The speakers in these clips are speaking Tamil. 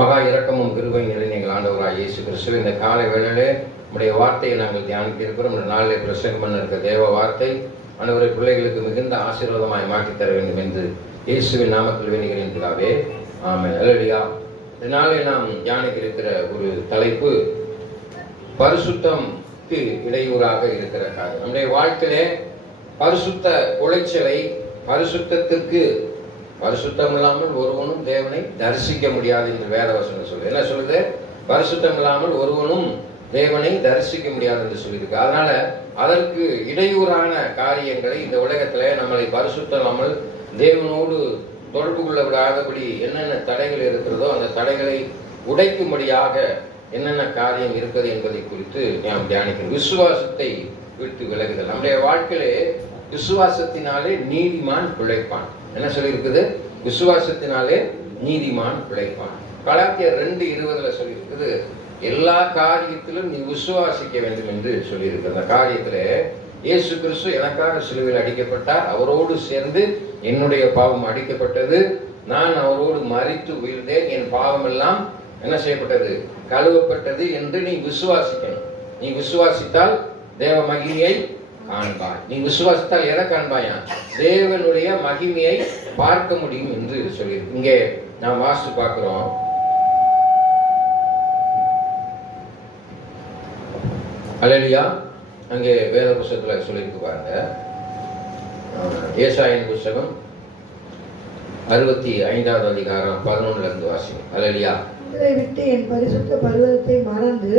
மகா இரக்கமும் கிருபை நிறைந்த எங்கள் ஆண்டவராக இயேசு கிறிஸ்துவே, இந்த காலை வேளையிலே நம்முடைய வார்த்தையை நாங்கள் தியானிக்க இருக்கிறோம். இந்த நாளிலே பிரசங்கம் பண்ண இருக்க தேவ வார்த்தை ஆண்டவரை பிள்ளைகளுக்கு மிகுந்த ஆசீர்வாதமாய் மாற்றி தர வேண்டும் என்று இயேசுவின் நாமத்தில் வேண்டுகிறேன் பிதாவே, ஆமென். அல்லேலூயா. இந்த நாளிலே நாம் தியானிக்க இருக்கிற ஒரு தலைப்பு பரிசுத்தம்க்கு இடையூறாக இருக்கிற காரியம். நம்முடைய வாழ்க்கையிலே பரிசுத்த உளைச்சலை, பரிசுத்தத்திற்கு பரிசுத்தம் இல்லாமல் ஒருவனும் தேவனை தரிசிக்க முடியாது என்று வேதவசனம் சொல்லுது. என்ன சொல்லுது? பரிசுத்தம் இல்லாமல் ஒருவனும் தேவனை தரிசிக்க முடியாது என்று சொல்லியிருக்கு. அதனால அதற்கு இடையூறான காரியங்களை இந்த உலகத்துல நம்மளை பரிசுத்தம் இல்லாமல் தேவனோடு தொடர்பு கொள்ள விடாதபடி என்னென்ன தடைகள் இருக்கிறதோ அந்த தடைகளை உடைக்கும்படியாக என்னென்ன காரியம் இருக்கிறது என்பதை குறித்து நாம் தியானிக்கிறோம். விசுவாசத்தை விட்டு விலகுதல். நம்முடைய வாழ்க்கையிலே விசுவாசத்தினாலே நீதிமான் பிழைப்பான். என்ன சொல்லியிருக்குது? விசுவாசத்தினாலே நீதிமான் பிழைப்பான். கலாத்தியர் 2:20 சொல்லியிருக்குது, எல்லா காரியத்திலும் நீ விசுவாசிக்க வேண்டும் என்று சொல்லியிருக்கு. அந்த காரியத்துல இயேசு கிறிஸ்து எனக்காக சிலுவையில் அடிக்கப்பட்டார், அவரோடு சேர்ந்து என்னுடைய பாவம் அடிக்கப்பட்டது, நான் அவரோடு மரித்து உயிர்ந்தேன், என் பாவம் எல்லாம் என்ன செய்யப்பட்டது? கழுவப்பட்டது என்று நீ விசுவாசிக்கணும். நீ விசுவாசித்தால் தேவ மகிமையை காண்பாய். நீ விசுவாசித்தால் எதை காண்பாயா? தேவனுடைய மகிமையை பார்க்க முடியும் என்று சொல்லியிருக்கு. இங்கே நாம் வாசித்து பார்க்கிறோம். அல்லேலூயா. அங்கே வேத புஸ்தகத்துல சொல்லியிருக்கு பாருங்க. ஏசாயின் புஸ்தகம் 65வது அதிகாரம் 11ல இருந்து வாசிங்க. அல்லேலூயா. உங்களை விட்டு என் பரிசுத்த பர்வதத்தை மறந்து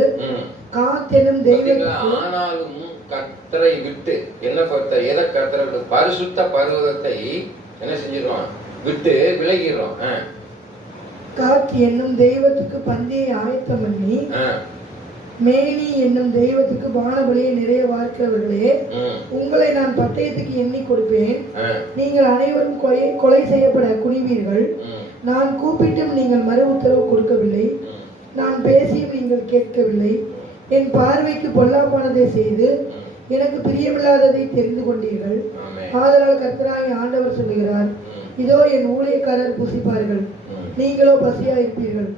காத்தெனும் தெய்வத்தை, ஆனாலும் கர்த்தரை விட்டு என்ன கர்த்தர், எதை கர்த்தரை விட்டு? பரிசுத்த பர்வதத்தை என்ன செஞ்சிடறோம்? விட்டு விலகிடுறோம். காத் என்னும் தெய்வத்துக்கு பந்தியை ஆயத்தம் பண்ணி மேனி என்னும் தெய்வத்துக்கு பானபலியை நிறைய வார்க்கிறவர்களே, உங்களை நான் பட்டயத்துக்கு எண்ணி கொடுப்பேன். நீங்கள் அனைவரும் கொலை செய்யப்பட குனிவீர்கள். நான் கூப்பிட்டும் நீங்கள் மறு உத்தரவு கொடுக்கவில்லை, நான் பேசியும் நீங்கள் கேட்கவில்லை. என் பார்வைக்கு பொல்லாப்பானதை செய்து எனக்கு பிரியமில்லாததை தெரிந்து கொண்டீர்கள். ஆதலால் கர்த்தராகிய ஆண்டவர் சொல்லுகிறார், இதோ என் ஊழியக்காரர் புசிப்பார்கள், நீங்களோ பசியாயிருப்பீர்கள்.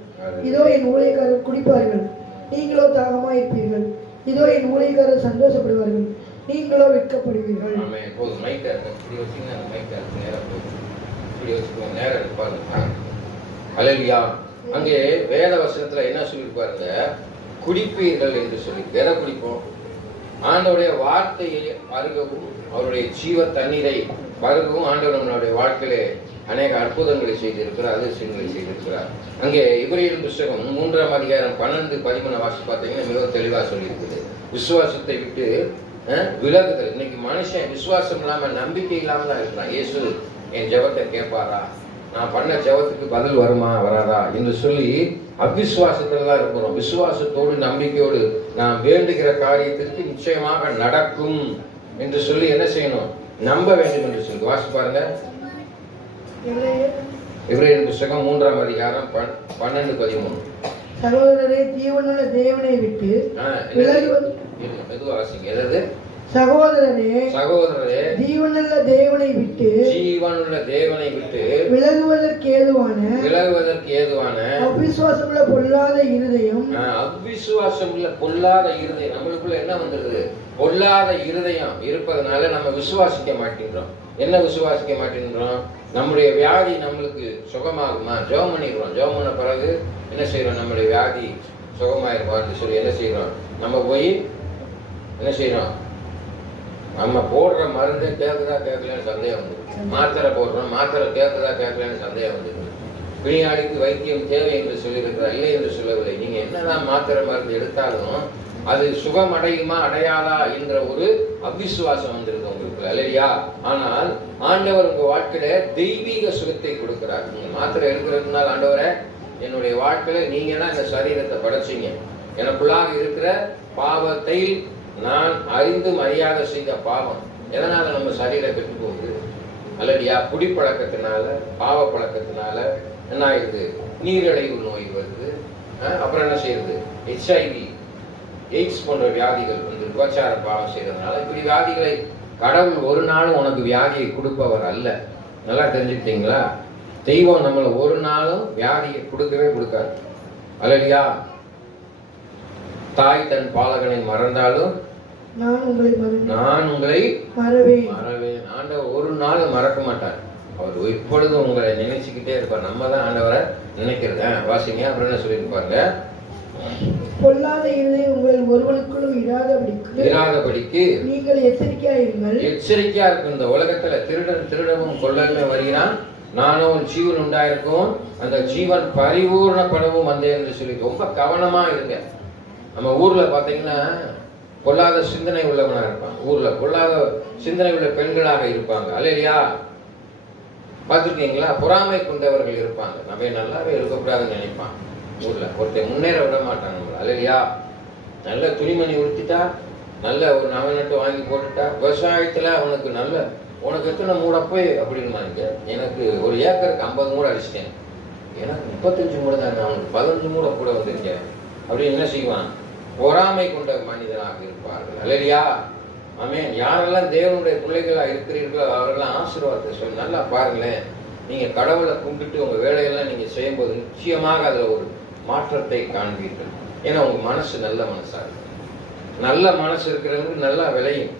இதோ என் ஊழியக்காரர் குடிப்பார்கள், நீங்களோ தாகமாயிருப்பீர்கள். இதோ என் ஊழியக்காரர் சந்தோஷப்படுவார்கள், நீங்களோ வெட்கப்படுவீர்கள். அல்லேலூயா. அங்கே வேத வசனத்துல என்ன சொல்லியிருப்பாருங்க? குடிப்பீர்கள் என்று சொல்லி. எதை குடிப்போம்? ஆண்டவருடைய வார்த்தையை பருகவும் அவருடைய ஜீவ தண்ணீரை பருகவும் ஆண்டவர் நம்மளுடைய வாழ்க்கையிலே அநேக அற்புதங்களை செய்திருக்கிறார், அதிசயங்களை செய்திருக்கிறார். அங்கே எபிரேயர் புஸ்தகம் 3ஆம் அதிகாரம் 12-13 வாசி பார்த்தீங்கன்னா மிகவும் தெளிவாக சொல்லியிருக்குது. விசுவாசத்தை விட்டு விலகுதல். இன்னைக்கு மனுஷன் விசுவாசம் இல்லாம நம்பிக்கை இல்லாம தான் இருக்கிறான். இயேசு என் ஜெபத்தை கேட்பாரா, நான் பண்ண ஜெபத்துக்கு பதில் வருமா வராதா என்று சொல்லி அவிசுவாசத்துல தான் இருக்கிறோம். விசுவாசத்தோடு நம்பிக்கையோடு நாம் வேண்டுகிற காரியத்திற்கு நிச்சயமாக நடக்கும் என்று சொல்லி என்ன செய்யணும்? நம்ப வேண்டும் என்று சொல்லி வாசி பாருங்க. எபிரேயர் புஸ்தகம் 3ஆம் அதிகாரம் 12-13. சகோதரரே, ஜீவனுள்ள தேவனை விட்டு வாசிங்க. எதாவது? சகோதரரே, ஜீவனுள்ள தேவனை விட்டு விலகுவதற்கு ஏதுவான அவிசுவாசமுள்ள பொல்லாத இருதயம், நம்மளுக்குள்ள என்ன வந்துருது? பொல்லாத இருதயம் இருப்பதனால நம்ம விசுவாசிக்க மாட்டேங்கிறோம். என்ன விசுவாசிக்க மாட்டேங்கிறோம்? நம்முடைய வியாதி நம்மளுக்கு சுகமாகுமா? ஜெபம் பண்ணிடுறோம். ஜெபம் பண்ண பிறகு என்ன செய்யறோம்? நம்முடைய வியாதி சுகமாயிருப்பான்னு சொல்லி என்ன செய்யறோம்? நம்ம போய் என்ன செய்யறோம்? நம்ம போடுற மருந்து கேட்குதா கேட்கலன்னு சந்தேகம் வந்துருக்கு. மாத்திரை போடுறோம், மாத்திரை கேட்குதா கேட்கலன்னு சந்தேகம் வந்துருக்கு. பிணியாளிக்கு வைத்தியம் தேவை என்று சொல்லியிருக்கிறார், இல்லை என்று சொல்லவில்லை. நீங்க என்னதான் மாத்திரை மருந்து எடுத்தாலும் அது சுகம் அடையுமா அடையாதா என்ற ஒரு அவிசுவாசம் வந்திருக்கு உங்களுக்கு. இல்லையா? ஆனால் ஆண்டவர் உங்க வாழ்க்கையில தெய்வீக சுகத்தை கொடுக்கிறார். நீங்க மாத்திரை எடுக்கிறதுனால ஆண்டவரை, என்னுடைய வாழ்க்கையில நீங்க தான் இந்த சரீரத்தை படைச்சீங்க, எனக்குள்ளாக இருக்கிற பாவத்தை நான் அறிந்து மரியாதை செய்த பாவம் எதனால நம்ம சரீரம் கெட்டு போகுது? அல்லடியா? குடிப்பழக்கத்தினால, பாவ பழக்கத்தினால என்ன ஆயிடுது? நீரிழிவு நோய் வருது. அப்புறம் என்ன செய்யுது? HIV, எய்ட்ஸ் போன்ற வியாதிகள் வந்து விபச்சார பாவம் செய்யறதுனால இப்படி வியாதிகளை கடவுள் ஒரு நாளும் உனக்கு வியாதியை கொடுப்பவர் அல்ல. நல்லா தெரிஞ்சுக்கிட்டீங்களா? தெய்வம் நம்மளை ஒரு நாளும் வியாதியை கொடுக்கவே கொடுக்காது. அல்லையா? தாய் தன் பாலகனை மறந்தாலும் நான் உங்களை மறவேன். ஆண்டவர் ஒரு நாள் மறக்க மாட்டார். அவர் எப்பொழுதும் உங்களை நினைச்சுக்கிட்டே இருப்பார். நம்ம தான் ஆண்டவரை நினைக்கிறது. வாசிங்க. அப்புறம் என்ன சொல்லியிருப்பாங்க? பொல்லாத இருதயம் உங்களில் ஒருவனுக்குள்ளும் இராதபடிக்கு நீங்கள் எச்சரிக்கையா இருக்கும். இந்த உலகத்துல திருடவும் கொள்ளவும் வருகிறான். நானும் ஜீவன் உண்டாயிருக்கும், அந்த ஜீவன் பரிபூர்ணப்படவும் வந்தேன் என்று சொல்லி ரொம்ப கவனமா இருங்க. நம்ம ஊர்ல பாத்தீங்கன்னா பொல்லாத சிந்தனை உள்ளவனா இருப்பான். ஊர்ல பொல்லாத சிந்தனை உள்ள பெண்களாக இருப்பாங்க. அல்லையா? பார்த்துருக்கீங்களா? பொறாமை கொண்டவர்கள் இருப்பாங்க. நம்ம நல்லாவே இருக்கக்கூடாதுன்னு நினைப்பான். ஊர்ல ஒருத்தர் முன்னேற விட மாட்டாங்க நம்மள. அல்லையா? நல்ல துணிமணி உடுத்திட்டா, நல்ல ஒரு நகை வாங்கி போட்டுட்டா, விவசாயத்துல அவனுக்கு நல்ல உனக்கு எத்தனை மூட போய் அப்படின்னு எனக்கு ஒரு ஏக்கருக்கு 50 மூடை அடிச்சிட்டேன், எனக்கு 35 மூடை தான், அவனுக்கு 15 மூடை கூட வந்திருக்கேன் அப்படின்னு என்ன செய்வான்? பொறாமை கொண்ட மனிதனாக இருப்பார்கள். அல்லையா? ஆமென். யாரெல்லாம் தேவனுடைய பிள்ளைகளா இருக்கிறீர்களோ அவரெல்லாம் ஆசீர்வாதத்தை சொல்லி நல்லா பாருங்களேன். நீங்க கடவுளை கும்பிட்டு உங்க வேலையெல்லாம் நீங்க செய்யும்போது நிச்சயமாக அதுல ஒரு மாற்றத்தை காண்பீர்கள். ஏன்னா உங்க மனசு நல்ல மனசா இருக்கு. நல்ல மனசு இருக்கிறவங்களுக்கு நல்லா விளையும்.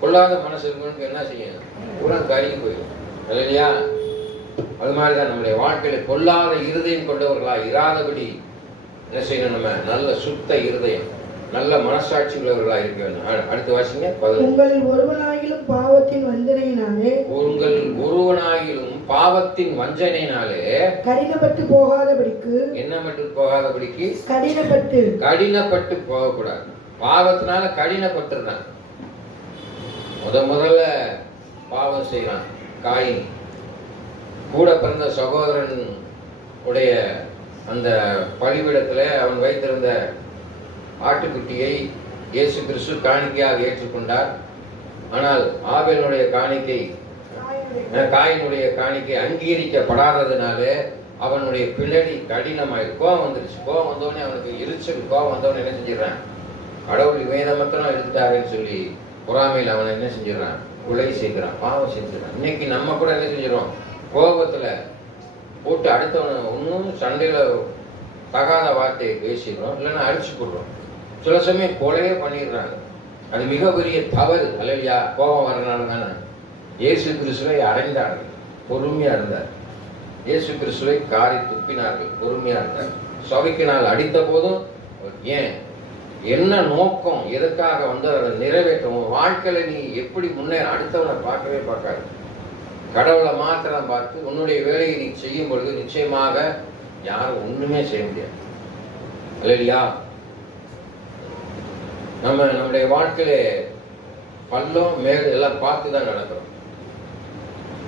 கொள்ளாத மனசு இருக்கிறவங்களுக்கு என்ன செய்யும்? பூரா கருகி போயிடும். இல்லையா? அது மாதிரிதான் நம்முடைய வாழ்க்கையில கொள்ளாத இருதயம் கொண்டவர்களா இராதபடி என்ன செய்யணும்? நம்ம நல்ல சுத்த இருதயம், நல்ல மனசாட்சி உள்ளவர்களா இருக்க வேண்டும். அடுத்து வாசிங்க. உங்களில் ஒருவனாகிலும் பாவத்தின் வஞ்சனையினாலே கடினப்பட்டு போகாதபடிக்கு. என்ன மட்டும் போகாதபடிக்கு? கடினப்பட்டு போகக்கூடாது. பாவத்தினால கடினப்பட்டுறான். முதல்ல பாவம் செய்யறான் காயின். கூட பிறந்த சகோதரன் உடைய அந்த பலிபீடத்துல அவன் வைத்திருந்த ஆட்டுக்குட்டியை இயேசு கிறிஸ்து காணிக்கையாக ஏற்றுக்கொண்டார். ஆனால் ஆபேலுடைய காயினுடைய காணிக்கை அங்கீகரிக்கப்படாததுனால அவனுடைய பின்னாடி கடினமாயிருக்கு. கோவம் வந்துருச்சு. கோவம் வந்தவனே அவனுக்கு எரிச்சல். கோவம் வந்தவனே என்ன செஞ்சிடறான்? கடவுள் இவனை மாத்திரம் எடுத்துட்டாருன்னு சொல்லி பொறாமையில் அவனை என்ன செஞ்சிடறான்? கொலை செய்கிறான், பாவம் செஞ்சிடறான். இன்னைக்கு நம்ம கூட என்ன செஞ்சிடறோம்? கோபத்துல போட்டு அடுத்தவனை ஒன்றும் சண்டையில தகாத வார்த்தையை பேசிடுறோம், இல்லைன்னா அடிச்சு போடுறோம். சில சமயம் கொலையே பண்ணிடுறாங்க. அது மிகப்பெரிய தவறு. அல்லையா? கோபம் வரனால தானே இயேசு கிறிஸ்துவை அடைந்தார்கள், பொறுமையா இருந்தார். இயேசு கிறிஸ்துவை காரி துப்பினார்கள், பொறுமையா இருந்தார். சபிக்கினால் அடித்த போதும் ஏன்? என்ன நோக்கம்? எதற்காக வந்து அதை நிறைவேற்றும்? வாழ்க்கையில நீ எப்படி முன்னேற? அடுத்தவனை பார்க்கவே பார்க்காது, கடவுளை மாத்திரம் பார்த்து உன்னுடைய வேலையை நீ செய்யும் பொழுது நிச்சயமாக யாரும் ஒண்ணுமே செய்ய முடியாது. இல்லையா? நம்முடைய வாழ்க்கையில பள்ளம் மேடு எல்லாம் பார்த்து தான் நடக்கிறோம்.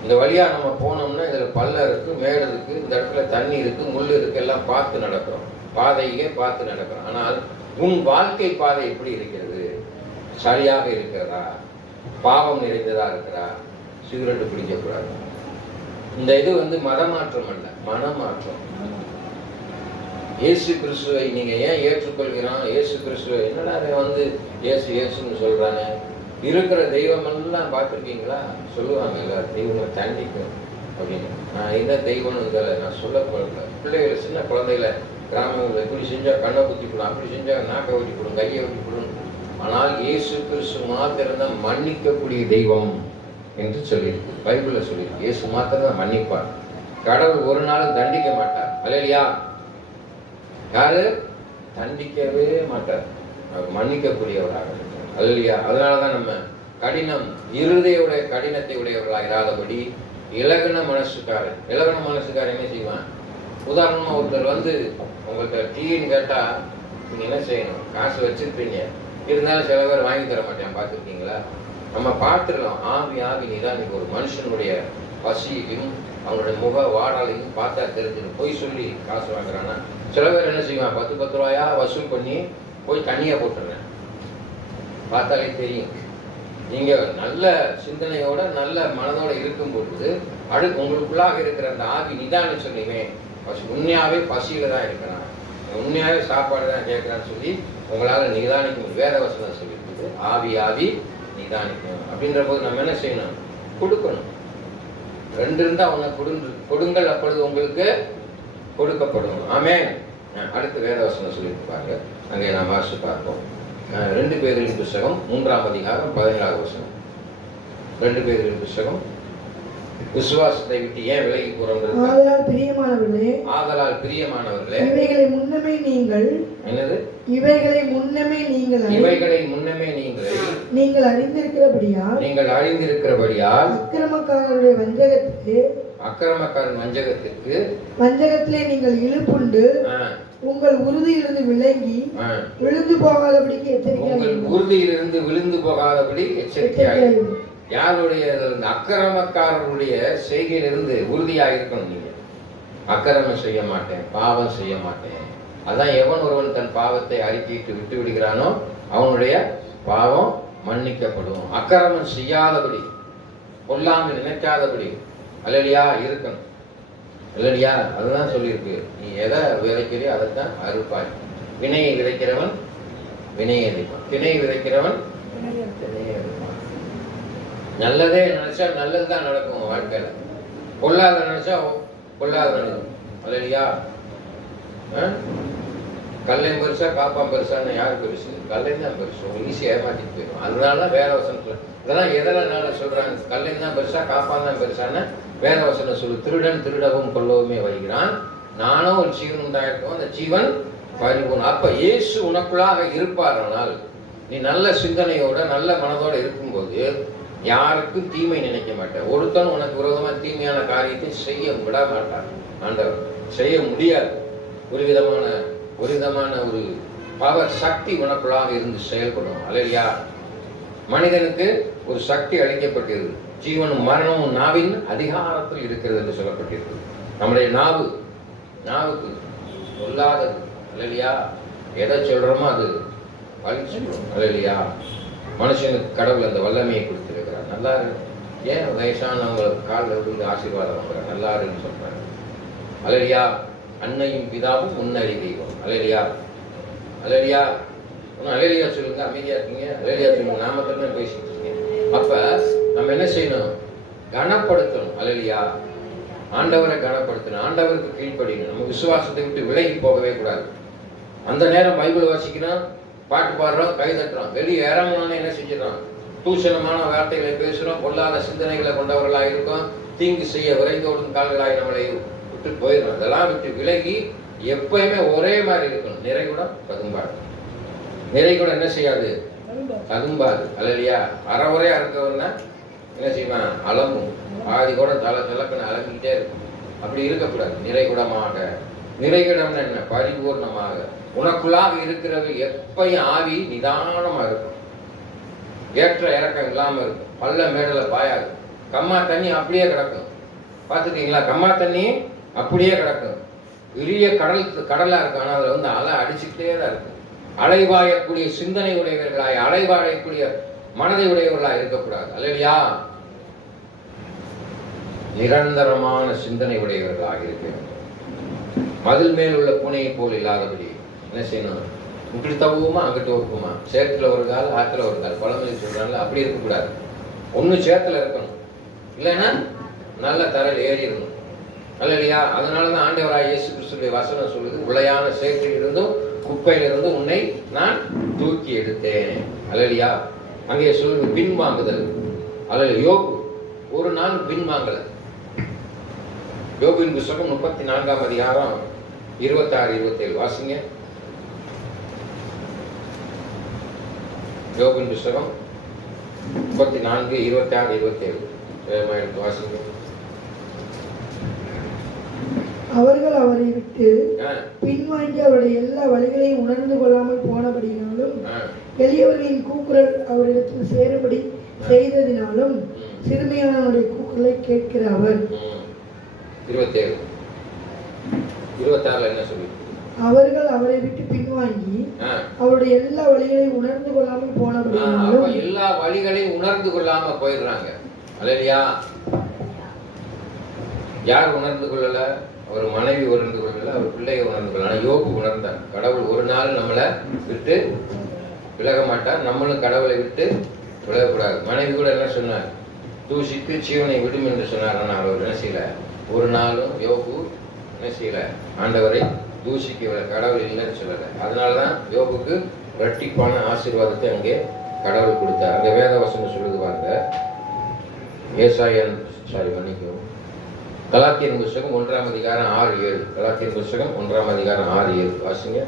இந்த வழியா நம்ம போனோம்னா இதுல பள்ளம் இருக்கு, மேடு இருக்கு, இந்த இடத்துல தண்ணி இருக்கு, முள் இருக்கு, எல்லாம் பார்த்து நடக்கிறோம். பாதையே பார்த்து நடக்கிறோம். ஆனால் உன் வாழ்க்கை பாதை எப்படி இருக்கிறது? சரியாக இருக்கிறதா? பாவம் நிறைந்ததா இருக்கிறா? சிகரெட்டு பிடிக்கக்கூடாது. இந்த இது வந்து மதமாற்றம் அல்ல, மனமாற்றம். இயேசு கிறிஸ்துவை நீங்க ஏன் ஏற்றுக்கொள்கிறான்? இயேசு கிறிஸ்துவை என்னடா வந்து இயேசுன்னு சொல்றானே, இருக்கிற தெய்வம் எல்லாம் பார்த்துருக்கீங்களா? சொல்லுவாங்க எல்லாரும் தெய்வம் தண்டிக்கும் அப்படின்னு. நான் என்ன தெய்வம்னு நான் சொல்ல போகல. பிள்ளைகளை, சின்ன குழந்தைகளை கிராமங்கள் இப்படி செஞ்சா கண்ணை குத்தி போடும், அப்படி செஞ்சா நாக்கை வெட்டி போடும், கையை வெட்டி போடும். ஆனால் இயேசு கிறிஸ்து மாத்திரம் மன்னிக்கக்கூடிய தெய்வம் என்று சொல்லியிருக்கு. பைபிள்ல சொல்லியிருக்கு. இயேசு மாத்திரம் மன்னிப்பார். கடவுள் ஒரு நாளும் தண்டிக்க மாட்டார். அல்லையா? யாரு? தண்டிக்கவே மாட்டார். அவர் மன்னிக்கக்கூடியவராக இருக்கிறார். அல்லையா? அதனாலதான் நம்ம கடினம் இருதயுடைய கடினத்தை உடையவர்களா இராதபடி இலகுன மனசுக்காரன் என்ன செய்வான்? உதாரணமா ஒருத்தர் வந்து உங்கள்கிட்ட டீன்னு கேட்டா நீங்க என்ன செய்யணும்? காசு வச்சிருப்பீங்க, இருந்தாலும் சில பேர் வாங்கி தர மாட்டேன். பார்த்துருக்கீங்களா? நம்ம பார்த்துடலாம். ஆவி நீதான் ஒரு மனுஷனுடைய பசியையும் அவங்களுடைய முக வாடாலையும் பார்த்தா தெரிஞ்சிடும். போய் சொல்லி காசு வாங்குறான்னா சில பேர் என்ன செய்வான்? 10 ரூபாயா வசூல் பண்ணி போய் தண்ணியா போட்டுறேன். பார்த்தாலே தெரியும். நீங்க நல்ல சிந்தனையோட நல்ல மனதோட இருக்கும் பொழுது உங்களுக்குள்ளாக இருக்கிற அந்த ஆவி நிதானம் சொன்னீங்க, உண்மையாவே பசியில தான் இருக்கிறான், உண்மையாவே சாப்பாடு தான் கேட்கிறான்னு சொல்லி உங்களால நிதானிக்க முடியும். வேத வசனம் சொல்லியிருக்குது, ஆவி நிதானிக்கணும். அப்படின்ற போது நம்ம என்ன செய்யணும்? கொடுக்கணும். 2 இருந்தா உனக்கு கொடுங்கள், அப்பொழுது உங்களுக்கு கொடுக்கப்படும். ஆமென். அடுத்து வேத வசனம் சொல்லியிருப்பாங்க, அங்கே நாம் வாசித்து பார்ப்போம். 2 பேதுருவின் புத்தகம் 3ஆம் அதிகாரம் 17ஆவது வசனம். 2 பேதுருவின் புத்தகம். விசுவாசத்தை விட்டு ஏன் விலகி போறோம்? ஆதலால் பிரியமானவர்களே, இவைகளை முன்னமே நீங்கள் அறிந்திருக்கிறபடியால் அக்கிரமக்காரன் வஞ்சகத்திலே நீங்கள் இழுப்புண்டு உங்கள் உறுதியிலிருந்து விழுந்து போகாதபடிக்கு எச்சரிக்கையாயிரு. யாருடைய அக்கிரமக்காரருடைய செய்கையிலிருந்து உறுதியாக இருக்கணும். நீங்க அக்கிரமம் செய்ய மாட்டேன், பாவம் செய்ய மாட்டேன். அதான் எவன் ஒருவன் தன் பாவத்தை அறிக்கையிட்டு விட்டு விடுகிறானோ அவனுடைய பாவம் மன்னிக்கப்படும். அக்கிரமம் செய்யாதபடி, கொல்லாமல் நினைக்காதபடி அல்லடியா இருக்கணும். அல்லடியா, அதுதான் சொல்லியிருக்கு. நீ எதை விதைக்கிறியோ அதைத்தான் அறுப்பாய். வினையை விதைக்கிறவன் வினையை அறுப்பான், திணையை விதைக்கிறவன் திணையை அறுப்பான். நல்லதே நினைச்சா நல்லதுதான் நடக்கும் வாழ்க்கையில. பொல்லாத நினைச்சா பொல்லாத நடக்கும். அல்லையா? கல்லையும் பெருசா காப்பாம் பெருசான்னு யார் பெருசு? கல்லையும் தான் பெருசு. ஈஸியாக ஏமாத்திட்டு போயிடும். அதனால வேற வசனம் இதெல்லாம் எதனால சொல்றாங்க? கல்லையும் தான் பெருசா காப்பான் தான் பெருசான்னு வேற வசனம் சொல்லு. திருடன் திருடவும் கொல்லவுமே வருகிறான், நானும் ஒரு ஜீவன் உண்டாயிருக்கும், அந்த ஜீவன் பறிபோன். அப்ப இயேசு உனக்குள்ளாக இருப்பார்கள். நீ நல்ல சிந்தனையோட நல்ல மனதோட இருக்கும்போது யாருக்கும் தீமை நினைக்க மாட்டேன். ஒருத்தன் உனக்கு விரோதமா தீமையான காரியத்தை செய்ய விட மாட்டார். ஆண்டவர் செய்ய முடியாது. ஒரு விதமான ஒரு பவர் சக்தி உனக்குள்ளாக இருந்து செயல்படும். அல்லையா? மனிதனுக்கு ஒரு சக்தி அளிக்கப்பட்டிருக்கு. ஜீவனும் மரணமும் நாவின் அதிகாரத்தில் இருக்கிறது என்று சொல்லப்பட்டிருக்கு. நம்முடைய நாவுக்கு சொல்லாதது. அல்லையா? எதை சொல்றோமோ அது பழிச்சுடும். அல்லையா? மனுஷனுக்கு கடவுள் அந்த வல்லமையை கொடுத்திருக்கிறார். நல்லா இருக்கு. ஏன் வயசானவங்களுக்கு காலில் விழுந்து ஆசீர்வாதம் வாங்குறாங்க, நல்லா இருக்குன்னு சொல்றாங்க. அல்லையா? அன்னையும் பிதாவும் முன்னறி தெய்வம். அல்லையா? அல்லையா? ஒன்னும் அலையிலியா சொல்லுங்க, அமைதியா இருக்கீங்க. அலையிலியா சொல்லுங்க, நாமத்திலே பேசிட்டு இருக்கீங்க. அப்ப நம்ம என்ன செய்யணும்? கனப்படுத்தணும். அல்லையா? ஆண்டவரை கனப்படுத்தணும், ஆண்டவருக்கு கீழ்ப்படியணும். நம்ம விசுவாசத்தை விட்டு விலகி போகவே கூடாது. அந்த நேரம் பைபிள் வாசிக்கிறோம், பாட்டு பாடுறோம், கை தட்டுறோம், வெளியே இறங்கணும்னு என்ன செஞ்சிடறோம்? தூஷணமான வார்த்தைகளை பேசுறோம், பொல்லாத சிந்தனைகளை கொண்டவர்களாக இருக்கும், தீங்கு செய்ய விரைந்தோடும் கால்களாய் நம்மளை விட்டு போயிடும். அதெல்லாம் விட்டு விலகி எப்பயுமே ஒரே மாதிரி இருக்கணும். நிறைகுடம் பதும்பாடு. நிறைகுடம் என்ன செய்யாது? பதும்பாது. அல்லையா? அறவுரையா இருக்கவன்னா என்ன செய்வான்? அலம்பும். பாதி கூட தலைக்கணும் அலம்பிக்கிட்டே இருக்கும். அப்படி இருக்கக்கூடாது. நிறைகுடம்னு என்ன? பரிபூர்ணமாக உனக்குள்ளாக இருக்கிறது எப்பயும் ஆவி நிதானமா இருக்கும். ஏற்ற இறக்கம் இல்லாம இருக்கும். பள்ள மேடல பாயாது. கம்மா தண்ணி அப்படியே கிடக்கும். பார்த்துட்டீங்களா? கம்மா தண்ணி அப்படியே கிடக்கும். பெரிய கடலா இருக்கும். ஆனால் அதுல அலை அடிச்சுக்கிட்டே தான் இருக்கும். அலைவாயக்கூடிய சிந்தனை உடையவர்களாய், அலைவாயக்கூடிய மனதை உடையவர்களாய் இருக்கக்கூடாது. அல்லையா? நிரந்தரமான சிந்தனை உடையவர்களாக இருக்கிறோம். மதில் மேல் உள்ள பூனையை போல் இல்லாதபடி என்ன செய்யணும்? இப்படி தவுமா அங்கிட்டு ஒருக்குமா, சேத்துல ஒரு கால் ஆத்துல ஒரு கால், பழமொழி சொல்றாங்கல்ல, அப்படி இருக்கக்கூடாது. ஒண்ணு சேத்துல இருக்கணும், இல்லைன்னா நல்ல தரையில் ஏறி இருக்கணும். அல்லையா? அதனாலதான் ஆண்டவராய் இயேசு கிறிஸ்துவின் வசனம் சொல்லுது, உளையான சேற்றிலிருந்தும் குப்பையிலிருந்து உன்னை நான் தூக்கி எடுத்தேன். அல்லையா? அங்கே சொல்லுது பின்வாங்குதல். அல்ல யோபு ஒரு நாள் பின்வாங்கல. யோபின் புத்தகம் 34ஆம் அதிகாரம் 26-27 வாசிங்க. யோபின் புத்தகம் 34-26-27 வாசிங்க. அவர்கள் அவரை விட்டு பின்வாங்கி அவருடைய எல்லா வழிகளையும் உணர்ந்து கொள்ளாமல் போனபடியினாலும், எளியவர்களின் கூக்குரல் அவரிடத்தில் சேரும்படி செய்ததினாலும், சிறுமியானவருடைய கூக்குரலை கேட்கிற அவர். 27-26 என்ன சொல்லி? அவர்கள் அவரை விட்டு பின்வாங்கி அவருடைய எல்லா வழிகளையும் உணர்ந்து கொள்ளாமல் போனபடியினாலும். எல்லா வழிகளையும் உணர்ந்து கொள்ளாம போயிடுறாங்க. அல்லையா? யார் உணர்ந்து கொள்ளல? அவர் மனைவி உணர்ந்து கொள்ளல, அவர் பிள்ளையை உணர்ந்து கொள்ளல. யோபு உணர்ந்தார். கடவுள் ஒரு நாள் நம்மளை விட்டு விலக மாட்டார், நம்மளும் கடவுளை விட்டு விலகக்கூடாது. மனைவி கூட என்ன சொன்னார்? தூஷித்து ஜீவனை விடும் என்று சொன்னார். ஆனால் அவர் என்ன செய்யல, ஒரு நாளும் யோபு என்ன செய்யல, ஆண்டவரை தூஷிக்க கடவுள் இல்லைன்னு சொல்லலை. அதனாலதான் யோபுக்கு இரட்டிப்பான ஆசீர்வாதத்தை அங்கே கடவுள் கொடுத்தார். அங்கே வேத வசனம் சொல்லுது பாருங்க, மன்னிக்கவும், கலாத்தியன் புஸ்தகம் 1ஆம் அதிகாரம் 6-7. கலாத்தியன் புஸ்தகம் 1ஆம் அதிகாரம் 6-7 வாசிங்க.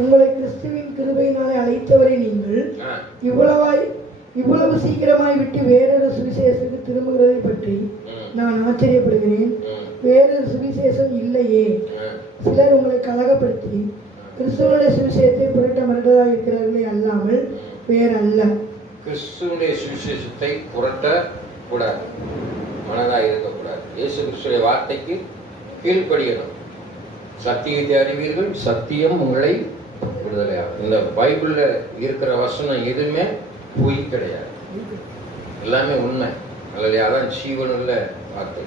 உங்களை கிறிஸ்துவின் கிருபையினாலே அழைத்தவரை நீங்கள் இவ்வளவு சீக்கிரமாய் விட்டு வேறொரு சுவிசேஷத்துக்கு திரும்புகிறதை பற்றி நான் ஆச்சரியப்படுகிறேன். வேறொரு சுவிசேஷம் இல்லையே. சிலர் உங்களை கலகப்படுத்தி கிறிஸ்துவனுடைய சுவிசேஷத்தை புரட்ட மறந்ததாக இருக்கிறார்களே அல்லாமல் வேறல்ல. கிறிஸ்துவனுடைய சுவிசேஷத்தை புரட்ட கூடாது, மனதாக இருக்கக்கூடாது. இயேசு கிறிஸ்துடைய வார்த்தைக்கு கீழ்ப்படியணும். சத்தியத்தை அறிவீர்கள், சத்தியம் உங்களை விடுதலையாகும். இந்த பைபிள்ல இருக்கிற வசனம் எதுவுமே பொய் கிடையாது, எல்லாமே உண்மை. அல்லையா? அதான் ஜீவனுள்ள வார்த்தை.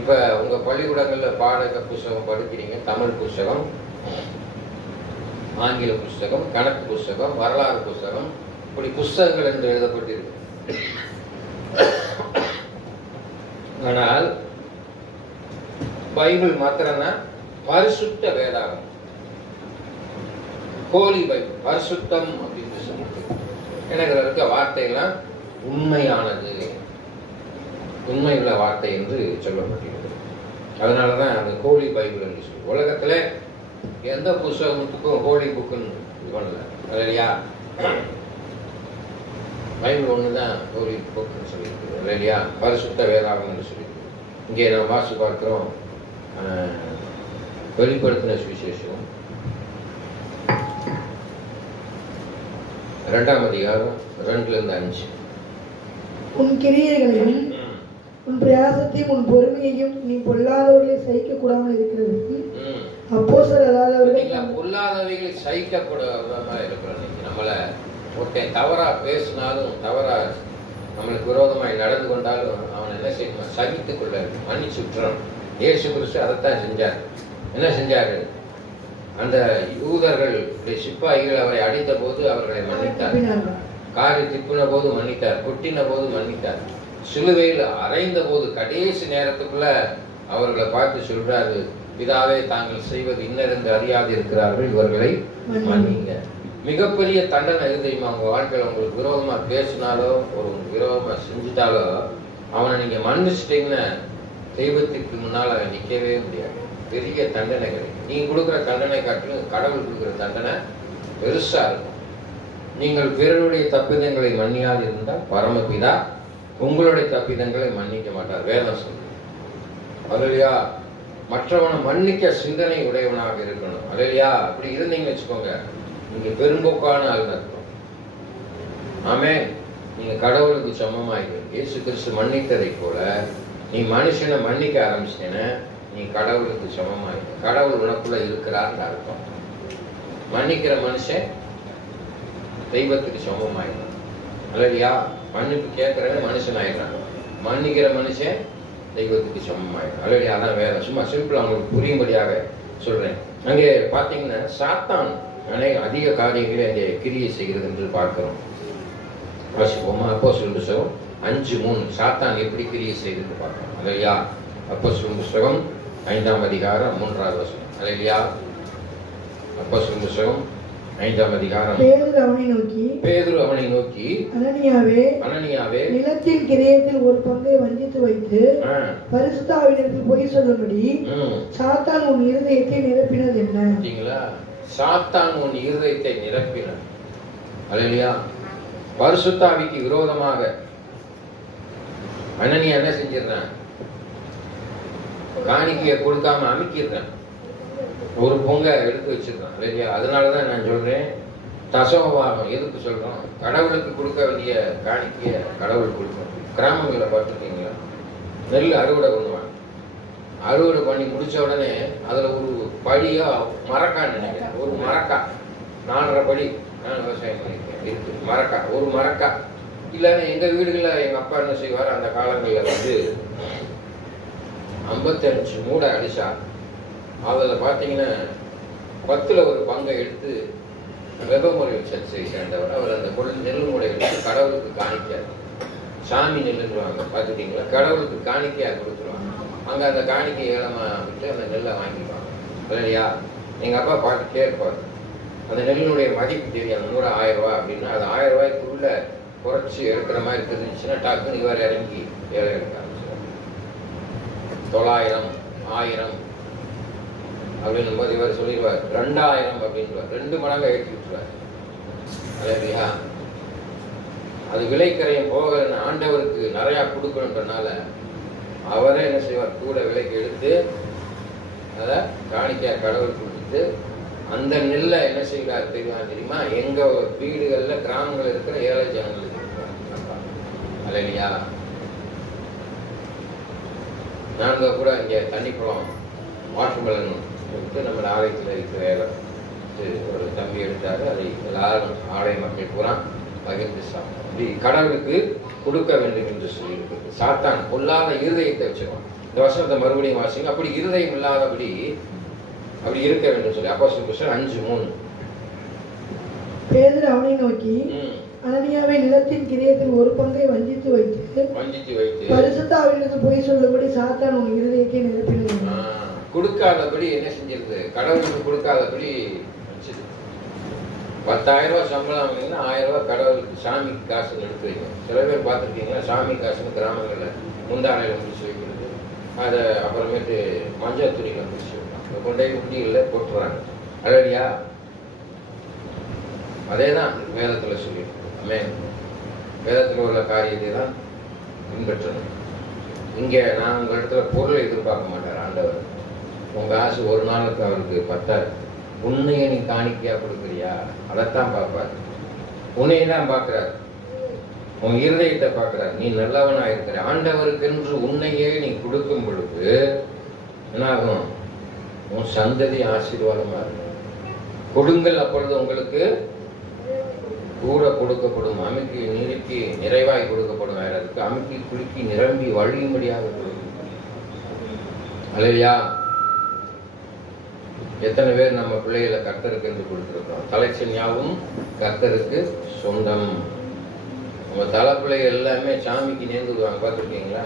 இப்ப உங்க பள்ளிக்கூடங்கள்ல பாடக புஸ்தகம் படிக்கிறீங்க, தமிழ் புஸ்தகம், ஆங்கில புஸ்தகம், கணக்கு புஸ்தகம், வரலாறு புஸ்தகம், இப்படி புஸ்தகங்கள் என்று எழுதப்பட்டிருக்கு. ஆனால் பைபிள் மாத்திரம்தான் பரிசுத்த வேதாகம், ஹோலி பைபிள், பரிசுத்தம் அப்படின்னு சொல்லிட்டு எனக்கு இருக்க வார்த்தையெல்லாம் உண்மையானது, உண்மையுள்ள வார்த்தை என்று சொல்லப்பட்டிருக்கு. அதனாலதான் அந்த ஹோலி பைபிள் என்று சொல்லி உலகத்துல எந்த புஸ்தகத்துக்கும் ஹோலி புக்குன்னு இது பண்ணல. இல்லையா? பைபிள் ஒண்ணுதான் ஹோலி புக்குன்னு சொல்லியிருக்கு. இல்லையா? பரிசுத்த வேதாகம் என்று சொல்லியிருக்கு. இங்கே நாம் வாசி பார்க்கிறோம், வெளிப்படுத்தின சுவிசேஷம் 2ஆம் அதிகாரம் 2-5. உன் கிரியைகளையும் உன் பிரயாசத்தையும் உன் பொறுமையையும் நீ பொல்லாதவர்களை சகிக்க கூடாமல் இருக்கிறது. அப்போஸ்தலர் அல்லாதவர்கள் பொல்லாதவைகளை சகிக்கப்படாம இருக்கிறோம். நம்மள ஒருத்தன் தவறா பேசினாலும், தவறா நம்மளுக்கு விரோதமாய் நடந்து கொண்டாலும் அவன் என்ன செய்யணும்? சகித்துக் கொள்ள, மன்னிச்சு விட்டுறோம். இயேசு கிறிஸ்து அதைத்தான் செஞ்சார். என்ன செஞ்சாரு? அந்த யூதர்கள் சிப்பாய்கள் அவரை அடித்த போது அவர்களை மன்னித்தார், காரி திப்பின போது மன்னித்தார், கொட்டின போது மன்னித்தார், சிலுவையில் அறைந்த போது கடைசி நேரத்துக்குள்ள அவர்களை பார்த்து சொல்றாரு, பிதாவே தாங்கள் செய்வது இன்னரென்று அறியாது இருக்கிறார்கள், இவர்களை மன்னிங்க. மிகப்பெரிய தண்டனை தெரியுமா? உங்க வாழ்க்கையில் உங்களுக்கு விரோதமா பேசினாலோ, ஒரு விரோதமா செஞ்சுட்டாலோ, அவனை நீங்க மன்னிச்சிட்டீங்கன்னா தெய்வத்துக்கு முன்னால் அவன் நிற்கவே முடியாது. பெரிய தண்டனை கிடைக்கும். நீங்க கொடுக்குற தண்டனை காட்டிலும் கடவுள் கொடுக்குற தண்டனை பெருசா இருக்கும். நீங்கள் பிறருடைய தப்பிதங்களை மன்னியாது இருந்தால் பரமபிதா உங்களுடைய தப்பிதங்களை மன்னிக்க மாட்டார். வேதம் சொல்லு. அல்லையா? மற்றவனை மன்னிக்க சிந்தனை உடையவனாக இருக்கணும். அல்லையா? அப்படி இருந்தீங்கன்னு வச்சுக்கோங்க, நீங்க பெரும்போக்கான ஆள் இருக்கும். ஆமே, நீங்க கடவுளுக்கு சமமாயிடும். இயேசு கிறிஸ்து மன்னித்ததை போல நீ மனுஷனை மன்னிக்க ஆரம்பிச்சேன்னா நீ கடவுளுக்கு சமமாயிடும். கடவுள் உனக்குள்ள இருக்கிறார்னு அர்த்தம். மன்னிக்கிற மனுஷன் தெய்வத்துக்கு சமமாயிடும். அல்லையா? மன்னிப்பு கேட்கறவன் மனுஷன் ஆயிடுறான், மன்னிக்கிற மனுஷன் தெய்வத்துக்கு சமமாயிடும். அல்லையா? அதான் வேற, சும்மா சிம்பிள் அவங்களுக்கு புரியும்படியாக சொல்றேன். அங்கே பார்த்தீங்கன்னா சாத்தான் அதிக காரியங்களை அங்கே கிரியை செய்கிறது என்று பார்க்கிறோம். வாசிப்போமா? அப்போஸ்தலர் புஸ்தகம் 5:3 சாத்தான் எப்படி கிரியை செய்து பார்க்கிறோம். அல்லையா? அப்போஸ்தலர் புஸ்தகம் 5ஆம் அதிகாரம் 3வது வசனம். அல்லையா? அப்போஸ்தலர் புஸ்தகம் 5ஆம் அதிகாரம். பேதுரு அவனை நோக்கி அனனியாவே, நிலத்தின் கிரயத்தில் ஒரு பங்கை வஞ்சித்து வைத்து பரிசுத்த ஆவியினிடத்தில் பொய் சொல்லும்படி சாத்தான் உன் இருதயத்தை நிரப்பினது என்ன? சரிங்களா? சாத்தான் உன் இருதயத்தை நிரப்பினான். அல்லையா? பரிசுத்த ஆவிக்கு விரோதமாக அனனியா என்ன செஞ்சிடறான்? காணிக்கையை கொடுக்காம அமைக்கிறான், ஒரு பொங்க எடுத்து வச்சிருக்கான். இல்லையா? அதனாலதான் நான் சொல்றேன், தசமபாகம் எதுக்கு சொல்றோம்? கடவுளுக்கு கொடுக்க வேண்டிய காணிக்கைய கடவுள் கொடுக்கணும். கிராமங்களை பார்த்துருக்கீங்களா? நெல் அறுவடை பண்ணுவாங்க. அறுவடை பண்ணி முடிச்ச உடனே அதுல ஒரு படியா மரக்கான்னு நினைக்கிறேன், ஒரு மரக்கா 4.5 படி, நான் விவசாயம் பண்ணிருக்கேன், இருக்கு மரக்கா, ஒரு மரக்கா. இல்லைன்னா எங்க வீடுகளில் எங்க அப்பா என்ன செய்வார், அந்த காலங்களில் 55 மூடை அடிச்சா அதுல பாத்தீங்கன்னா 10ல் ஒரு பங்கை எடுத்து வெபமுறை சர்ச்சை சேர்ந்தவர். அவர் அந்த நெல் முறை எடுத்து கடவுளுக்கு காணிக்கார். சாமி நெல்லுன்றாங்க பார்த்துட்டீங்களா? கடவுளுக்கு காணிக்கையா கொடுத்துருவாங்க. அங்கே அந்த காணிக்கை ஏலமாக விட்டு அந்த நெல்லை வாங்கிடுவாங்க இல்லையா? எங்கள் அப்பா பாட்டுட்டே இருப்பார். அந்த நெல்லினுடைய மதிப்பு தெரியும். 100 1000 ரூபா அப்படின்னா அது 1000 ரூபாய்க்குள்ள குறைச்சி எடுக்கிற மாதிரி இருந்துச்சுன்னா டக்குன்னு இவர் இறங்கி ஏழை எடுக்க ஆரம்பிச்சிடுவார். 900 1000 அப்படின்னும் போது இவர் சொல்லிடுவார் 2000 அப்படின்வார். 2 மடங்கு ஏற்றி விட்டுருவார் இல்லையா? அது விலைக்கரையும் போகலன்னு ஆண்டவருக்கு நிறையா கொடுக்கணுன்றனால அவரே என்ன செய்வார், கூட விலைக்கு எடுத்து அதை காணிக்கையா கடவுள் கொடுத்துட்டு அந்த நெல்லை என்ன செய்கிறார் தெரியுமா? எங்க வீடுகள்ல கிராமங்கள் இருக்கிற ஏழை ஜனங்களுக்கு இல்லையா? நாங்க கூட இங்க தண்ணி குளம் வாட்டர்மெலன் எடுத்து நம்ம ஆலயத்தில் இருக்கிற ஒரு தம்பி எடுத்தாரு. அதை எல்லாரும் ஆலய மக்கள் பூரா பகிர்ந்து சாப்பிடும். கடவுளுக்கு கொடுக்க வேண்டும் என்று சொல்லியிருக்கு. சாத்தான் பொல்லாத இருதயத்தை வச்சிருவான். இந்த வசனத்தை மறுபடியும் வாசிங்க. அப்படி இருதயம் இல்லாதபடி அப்படி இருக்க வேண்டும் சொல்லி அப்போஸ்தலர் 5:3. பேதுரு அவனை நோக்கி, அனனியாவை நிலத்தின் கிரியத்தில் ஒரு பங்கை வஞ்சித்து வைத்து பரிசுத்த ஆவியிலிருந்து பொய் சொல்லும்படி சாத்தான் உன் இருதயத்தை நிரப்பினான். கொடுக்காதபடி என்ன செஞ்சிருக்கு? கடவுளுக்கு கொடுக்காதபடி 10,000 ரூபாய் சம்பளம் வாங்கினீங்கன்னா 1000 ரூபாய் கடவுளுக்கு சாமிக்கு காசு எடுக்கிறீங்க. சில பேர் பார்த்துருக்கீங்களா? சாமி காசுன்னு கிராமங்களில் முந்தானையில் முடிச்சு வைக்கிறது, அதை அப்புறமேட்டு மஞ்சள் துணியில் முடிச்சு வைப்பாங்க, கொண்டே குட்டிகளில் போட்டுறாங்க அழடியா. அதே தான் வேதத்தில் சொல்லியிருக்கு. வேதத்தில் உள்ள காரியத்தை தான் பின்பற்றணும். இங்கே நான் உங்கள் இடத்துல பொருளை எதிர்பார்க்க மாட்டார் ஆண்டவர். உங்கள் ஆசை ஒரு நாளுக்கு அவருக்கு பத்தாது. உன்னையை நீ காணிக்கையா கொடுக்குறியா? அதைத்தான் பார்ப்பார். உன்னையை தான் பார்க்கிறார், உன் இருதயத்தை பார்க்கிறார். நீ நல்லவனா இருக்கிற ஆண்டவருக்கென்று உன்னையே நீ கொடுக்கும் பொழுது என்ன ஆகும்? உன் சந்ததி ஆசீர்வாதமா இருக்கும். கொடுங்கள், அப்பொழுது உங்களுக்கு கூட கொடுக்கப்படும். அமுக்கி நிறுக்கி நிறைவாய் கொடுக்கப்படும். அதுக்கு அமுக்கி குலுக்கி நிரம்பி வழியும்படியாக கொடுக்கும். அல்லையா? எத்தனை பேர் நம்ம பிள்ளைகளை கர்த்தருக்கு என்று கொடுத்துருக்கோம்? தலைச்சன்யாவும் கர்த்தருக்கு சொந்தம். நம்ம தலை பிள்ளைகள் எல்லாமே சாமிக்கு நேர்ந்து விடுவாங்க, பார்த்துருக்கீங்களா?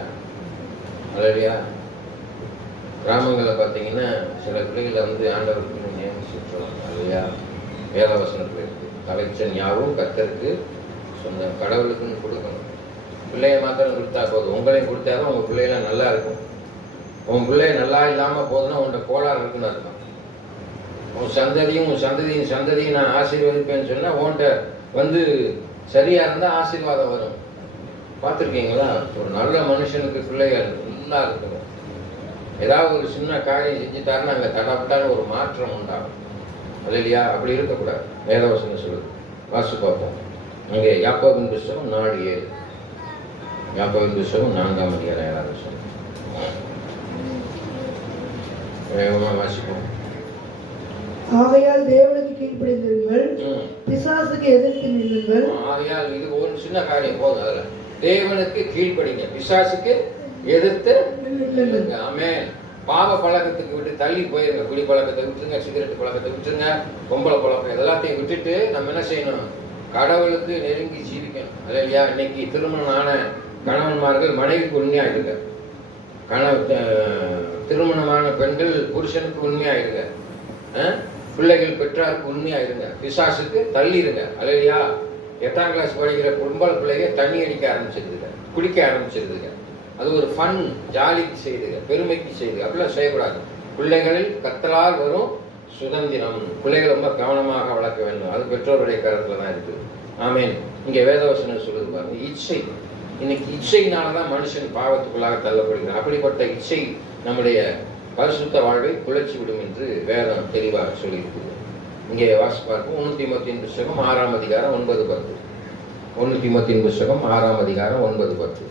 அல்லையா? கிராமங்களில் பார்த்தீங்கன்னா சில பிள்ளைகளை வந்து ஆண்டவருக்கு நேர்ந்து சுற்றுவாங்க இல்லையா? வேதவசனத்தில் இருக்கு. தலைச்சன்யாவும் கர்த்தருக்கு சொந்தம். கடவுளுக்குன்னு கொடுக்கணும். பிள்ளைய மாத்திரம் கொடுத்தா போதும். உங்களையும் கொடுத்தாதான் உங்கள் பிள்ளைகளாம் நல்லா இருக்கும். உன் பிள்ளைய நல்லா இல்லாமல் போதுன்னா உன்கிட்ட கோளாறு இருக்குன்னு அர்த்தம். உன் சந்ததியும் சந்ததியும் நான் ஆசீர்வதிப்பேன்னு சொன்னால் உன்கிட்ட வந்து சரியா இருந்தால் ஆசீர்வாதம் வரும். பார்த்துருக்கீங்களா? ஒரு நல்ல மனுஷனுக்கு பிள்ளைகள் நல்லா இருக்கணும். ஏதாவது ஒரு சின்ன காரியம் செஞ்சுட்டாருன்னா அங்கே தடப்பட்டாலும் ஒரு மாற்றம் உண்டாகும். அது இல்லையா? அப்படி இருக்கக்கூடாது. வேதவசனம் சொல்லுது. வாசி பார்ப்போம். அங்கே யாக்கோபின் புஸ்தகம் 4:7. யாக்கோபின் புஸ்தகம் 4ஆம் அதிகாரம் 7ஆம் வசனம். வேகமாக வாசிப்போம். ஆகையால் தேவனுக்கு கீழ்ப்படிந்திருங்கள், பிசாசுக்கு எதிர்த்து நில்லுங்கள். ஆகையால் இது ஒரு சின்ன காரியம் போதும். அதுல தேவனுக்கு கீழ்ப்படிங்க, பிசாசுக்கு எதிர்த்து நில்லுங்க. ஆமென். பாவ பழக்கத்துக்கு விட்டு தள்ளி போயிருங்க. குடி பழக்கத்தை விட்டுருங்க, சிகரெட் பழக்கத்தை விட்டுருங்க, பொம்பளை பழக்கம் இதெல்லாத்தையும் விட்டுட்டு நம்ம என்ன செய்யணும்? கடவுளுக்கு நெருங்கி ஜீவிக்கணும். அது இல்லையா? இன்னைக்கு திருமணம் ஆன கணவன்மார்கள் மனைவிக்கு உண்மையா இருங்க. திருமணமான பெண்கள் புருஷனுக்கு உண்மையா இருங்க. பிள்ளைகள் பெற்றாருக்கு உண்மையா இருங்க. பிசாசுக்கு தள்ளி இருங்க. அல்லையா? 8ஆம் கிளாஸ் படிக்கிற பொம்பளை பிள்ளைங்க தண்ணி அடிக்க ஆரம்பிச்சிருதுங்க, குடிக்க ஆரம்பிச்சிருதுங்க. அது ஒரு ஃபன், ஜாலிக்கு செய்துங்க, பெருமைக்கு செய்துங்க. அப்படிலாம் செய்யக்கூடாது. பிள்ளைகளில் கர்த்தரால் வரும் சுதந்திரம். பிள்ளைகளை ரொம்ப கவனமாக வளர்க்க வேண்டும். அது பெற்றோருடைய கருத்துல தான் இருக்குது. ஆமேன். இங்க வேதவசனம் சொல்லுது பாருங்க, இச்சை. இன்னைக்கு இச்சையினாலதான் மனுஷன் பாவத்துக்குள்ளாக தள்ளப்படுகிறான். அப்படிப்பட்ட இச்சை நம்முடைய பரிசுத்த வாழ்வை குலைச்சி விடும் என்று வேதம் தெளிவாக சொல்லியிருக்குது. இங்கே வாசி பார்ப்போம். 1 தீமோத்தேயுவின் புஸ்தகம் 6ஆம் அதிகாரம் 9-10. 1 தீமோத்தேயுவின் புஸ்தகம் 6ஆம் அதிகாரம் 9-10.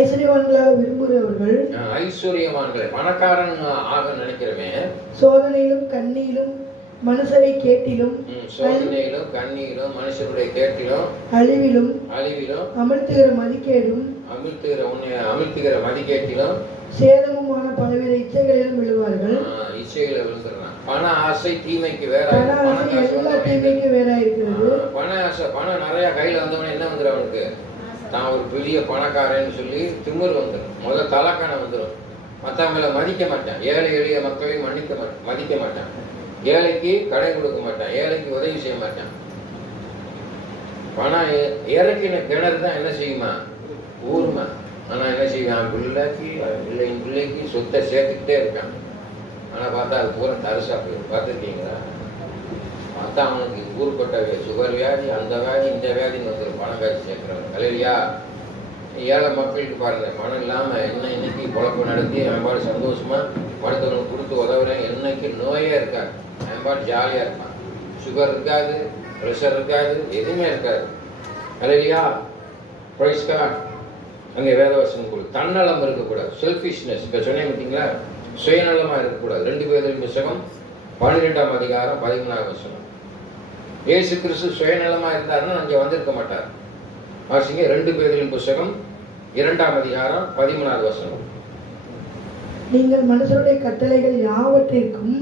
ஐஸ்வர்யவான்களாக விரும்புகிறவர்கள், ஐஸ்வர்யவான்களை பணக்காரன் ஆக நினைக்கிறவன் சோதனையிலும் கண்ணியிலும் மனுஷரை கேட்டிலும் சோதனையிலும் கண்ணியிலும் மனுஷருடைய கேட்டிலும் அழிவிலும் அமிழ்த்துகிற மதிக்கேட்டிலும் சேதமுமான பலவித இச்சைகளிலும் விழுவார்கள். இச்சைகளை விழுந்துறான். பண ஆசை தீமைக்கு வேற, எல்லா தீமைக்கு வேற இருக்கிறது. பண ஆசை, பணம் நிறைய கையில வந்தவன என்ன வந்துடும், அவனுக்கு தான் ஒரு பெரிய பணக்காரன்னு சொல்லி திமிர் வந்துடும். முதல்ல தலக்கான வந்துடும். மற்றவங்களை மதிக்க மாட்டான். ஏழை எளிய மக்களை மதிக்க மாட்டான். ஏழைக்கு கடை கொடுக்க மாட்டான். ஏழைக்கு உதவி செய்ய மாட்டான். பணம் இறக்கின கிணறு தான் என்ன செய்யுமா, ஊருமா. ஆனா என்ன செய்வான், பிள்ளைக்கு சொத்தை சேர்த்துக்கிட்டே இருக்கான். ஆனா பார்த்தா அது பூரா தரிசா போயிடும். பார்த்துருக்கீங்களா? பார்த்தா அவனுக்கு ஊருப்பட்ட சுகர் வியாதி, அந்த வியாதி, இந்த வியாதின்னு வந்துடும். பணம் காய்ச்சி சேர்க்கிறாங்க இல்லையா? ஏழை மக்களுக்கு பாருங்க, பணம் இல்லாம என்ன இன்னைக்கு குழப்பம் நடத்தி அவன்பாடு சந்தோஷமா மருத்துவனுக்கு கொடுத்து உதவுறேன். என்னைக்கு நோயே இருக்காது, அவன்பாடு ஜாலியா இருப்பான். சுகர் இருக்காது, ப்ரெஷர் இருக்காது, எதுவுமே இருக்காது இல்லையா? Prize card. அங்கே வேதவசனம் கொடு. தன்னலம் இருக்கக்கூடாது, செல்ஃபிஷ்னஸ். இப்போ சொன்னேன் பார்த்தீங்களா, சுயநலமா இருக்கக்கூடாது. 2 பேரின் புத்தகம் 12ஆம் அதிகாரம் 13ஆம் வசனம். இயேசு கிறிஸ்து சுயநலமா இருந்தாருன்னா அங்கே வந்திருக்க மாட்டார். வாசிங்க 2 பேரின் புத்தகம் 2ஆம் அதிகாரம் 13ஆவது வசனம். நீங்கள் மனுஷருடைய கட்டளைகள் யாவற்றிற்கும்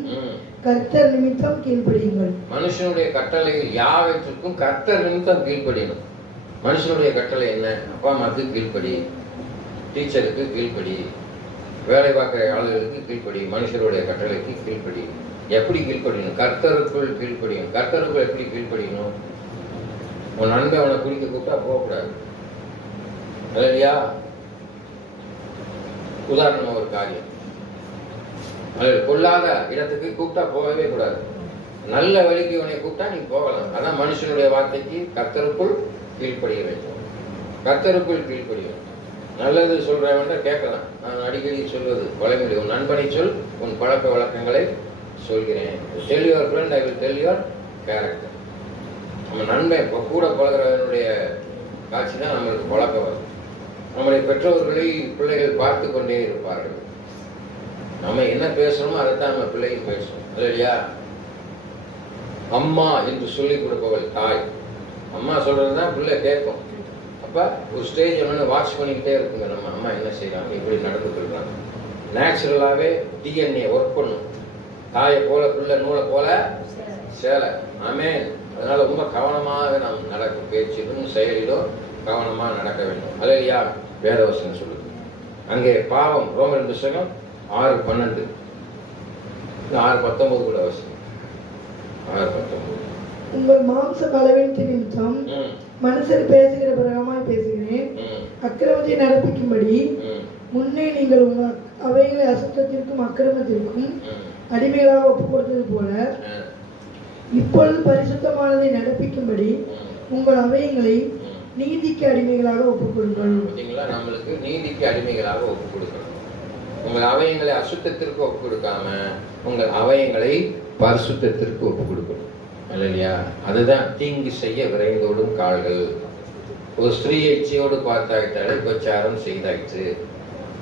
கர்த்தர் நிமித்தம் கீழ்ப்படியுங்கள். மனுஷனுடைய கட்டளைகள் யாவற்றிற்கும் கர்த்தர் நிமித்தம் கீழ்ப்படியணும். மனுஷனுடைய கட்டளை என்ன? அப்பா அம்மாவுக்கு கீழ்ப்படி, டீச்சருக்கு கீழ்ப்படி, வேலை பார்க்குற ஆளுகளுக்கு கீழ்ப்படி. மனுஷருடைய கட்டளைக்கு கீழ்ப்படி. எப்படி கீழ்ப்படியணும்? கர்த்தருக்குள் கீழ்ப்படியணும். கர்த்தருக்குள் எப்படி கீழ்ப்படியணும்? உன் நண்பை அவனை குடிக்க கூப்பிட்டா போகக்கூடாது இல்லையா? உதாரணமா ஒரு காரியம், கொள்ளாத இடத்துக்கு கூப்பிட்டா போகவே கூடாது. நல்ல வழிக்கு இவனை கூப்பிட்டா நீ போகலாம். அதான் மனுஷனுடைய வார்த்தைக்கு கர்த்தருக்குள் கீழ்ப்படிய வேண்டும். கர்த்தருக்குள் கீழ்ப்படியும். நல்லது சொல்றவன் கேட்கலாம். நான் அடிக்கடி சொல்வது பழமொழி, உன் நண்பனை சொல், உன் பழக்க வழக்கங்களை சொல்கிறேன். Tell your friend, I will tell your character. நம்ம நண்பன் இப்போ கூட பழகிறவனுடைய காட்சி தான் நம்மளுக்கு பழக்கம் வரும். நம்முடைய பெற்றோர்களை பிள்ளைகள் பார்த்து கொண்டே இருப்பார்கள். நம்ம என்ன பேசணுமோ அதைத்தான் நம்ம பிள்ளைகள் பேசணும் இல்லையா? அம்மா என்று சொல்லிக் கொடுப்பவள் தாய். அம்மா சொல்றதுதான் பிள்ளை கேட்கும். அப்ப ஒரு ஸ்டேஜ் ஒன்று வாட்ச் பண்ணிக்கிட்டே இருக்குங்க. நம்ம அம்மா என்ன செய்யறாங்க, இப்படி நடந்துட்டு இருக்காங்க. நேச்சுரலாவே டிஎன்ஏ ஒர்க் பண்ணும். தாயை போல பிள்ளை நூலை போல சேலை. ஆமென். அதனால ரொம்ப கவனமாக நாம் நடக்கும். பேச்சிலும் செயலிலும் கவனமா நடக்க வேண்டும் அல்லையா? வேதவசனம் சொல்லுது. அங்கே பாவம் ரோமர் புத்தகம் 6:12 6:19 கூட அவசியம். 6:19 உங்கள் மாம்ச பலவீனத்தின் நிமித்தம் மனுஷர் பேசுகிற பிரகாரமாய் பேசுகிறேன். அக்கிரமத்தை நடப்பிக்கும்படி முன்னே நீங்கள் உங்கள் அவைகளை அசுத்தத்திற்கும் அக்கிரமத்திற்கும் அடிமைகளாக ஒப்புக் கொடுத்தது போல இப்பொழுது பரிசுத்தமானதை நடப்பிக்கும்படி உங்கள் அவைகளை நீதிக்கு அடிமைகளாக ஒப்புக் கொடுங்கள். நம்மளுக்கு நீதிக்கு அடிமைகளாக ஒப்புக் கொடுக்கணும். உங்கள் அவயங்களை அசுத்தத்திற்கு ஒப்புக் கொடுக்காம உங்கள் அவயங்களை பரிசுத்தத்திற்கு ஒப்புக் கொடுக்கணும் இல்லையா? அதுதான் தீங்கு செய்ய விரைந்தோடும் கால்கள். ஒரு ஸ்திரீயை இச்சையோடு பார்த்தாயிட்டாலே உபச்சாரம் செய்தாயிற்று.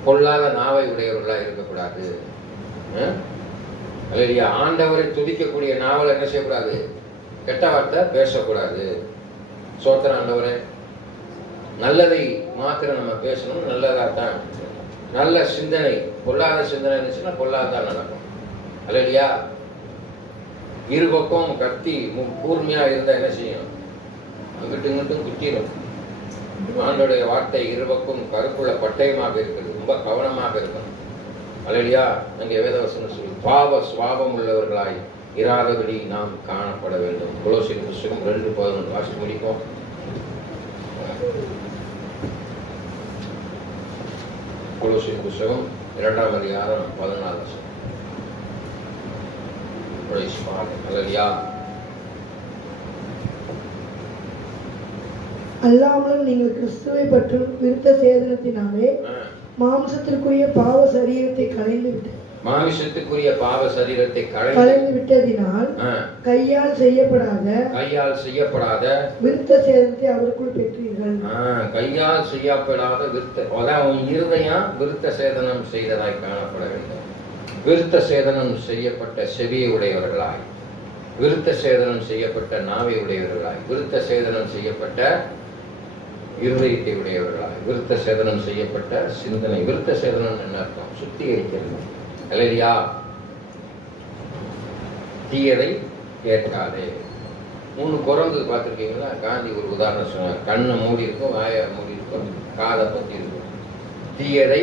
பொல்லாத நாவை உடையவர்களாக இருக்கக்கூடாது இல்லையா? ஆண்டவரை துதிக்கக்கூடிய நாவல் என்ன செய்யக்கூடாது? கெட்ட வார்த்தை பேசக்கூடாது. சோத்திர ஆண்டவரே, நல்லதை மாத்திரம் நம்ம பேசணும். நல்லதாத்தான், நல்ல சிந்தனை. பொல்லாத சிந்தனை இருந்துச்சுன்னா பொல்லாதான் நடக்கும் இல்லையா? இரு பக்கம் கத்தி கூர்மையா இருந்தா என்ன செய்யும்? அங்கிட்டு இங்கிட்டும் குத்திடும். ஆண்டோடைய வார்த்தை இரு பக்கம் கருப்புள்ள பட்டயமாக இருக்குது. ரொம்ப கவனமாக இருக்கணும் அல்லையா? அங்கே வேதவசனம் சொல்லி பாவ சுவாபம் உள்ளவர்களாய் இராதபடி நாம் காணப்பட வேண்டும். கொலோசியர் புத்தகம் 2:11 வாசித்து முடிப்போம். கொலோசியர் புத்தகம் 2ஆம் அதிகாரம் 14 வசனம். அல்லையா? அல்லாமலும் நீங்கள் கிறிஸ்துவை பற்றும் விருத்த சேதனத்தினாலே மாம்சத்திற்குரிய பாவ சரீரத்தை களைந்து விட்டதினால் கையால் செய்யப்படாத விருத்த சேதனத்தை அவருக்குள் பெற்றீர்கள். கையால் செய்யப்படாத இருதயம் விருத்த சேதனம் செய்ததாய் காணப்பட வேண்டும். விருத்த சேதனம் செய்யப்பட்ட செவியை உடையவர்களாய் விருத்த சேதனம் செய்யப்பட்ட நாவை உடையவர்களாய், விருத்த சேதனம் செய்யப்பட்ட இருதயத்தை உடையவர்களாய், விருத்த சேதனம் செய்யப்பட்ட சிந்தனை. விருத்த சேதனம் என்ன அர்த்தம்? சுத்திகரிக்கிறது. அல்லேலூயா. தீயதை கேட்காதே. 3 குரங்கு பார்த்துருக்கீங்களா? காந்தி ஒரு உதாரணம் சொன்னார். கண்ணை மூடி இருக்கும், வாயை மூடி இருக்கும், காதை பற்றி இருக்கும். தீயதை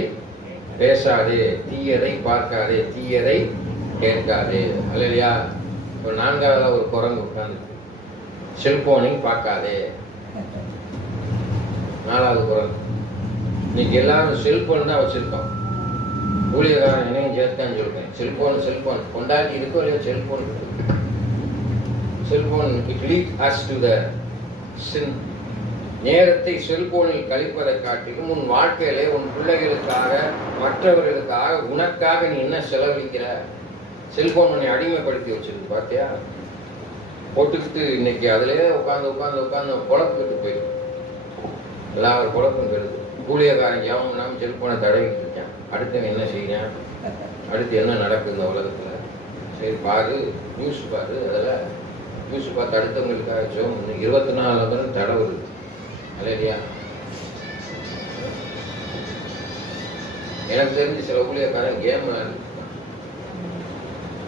பேசாதே, தீயதை பார்க்காதே, தீயதை கேட்காதே. அல்லேலூயா. இப்போ 4வது ஒரு குரங்கு உட்கார்ந்து செல்போனை பார்க்காதே. 4வது குரங்கு. இன்னைக்கு எல்லாரும் செல்போன் தான் வச்சிருக்கோம். ஊழியக்காரன் என்னையும் சேர்த்தான்னு சொல்றேன். செல்போன் கொண்டாடி இருக்கோ இல்லையோ cellphone it lead us to the sin. நேரத்தை செல்போனில் கழிப்பதை காட்டிலும் உன் வாழ்க்கையிலே உன் பிள்ளைகளுக்காக, மற்றவர்களுக்காக, உனக்காக நீ என்ன செலவழிக்கிற? செல்போன் உன்னை அடிமைப்படுத்தி வச்சிருக்கு பார்த்தியா? போட்டுக்கிட்டு இன்னைக்கு அதிலே உட்காந்து குழப்பிட்டு போயிடும். எல்லாரும் குழப்பம் போயிடுது. ஊழியக்காரன் ஜெபம் செல்போனை தடவிட்டு இருக்கேன். அடுத்து என்ன செய்யறேன்? அடுத்து என்ன நடக்குது இந்த உலகத்துல? சரி பாரு, நியூஸ் பாரு. அதில் நியூஸ் பார்த்து அடுத்தவங்களுக்காக ஜெபம் 24 மணி தடை வருது. அல்லேலூயா. எனக்கு தெரிஞ்சு சில ஊழியக்காரன் கேம் விளையாண்டு,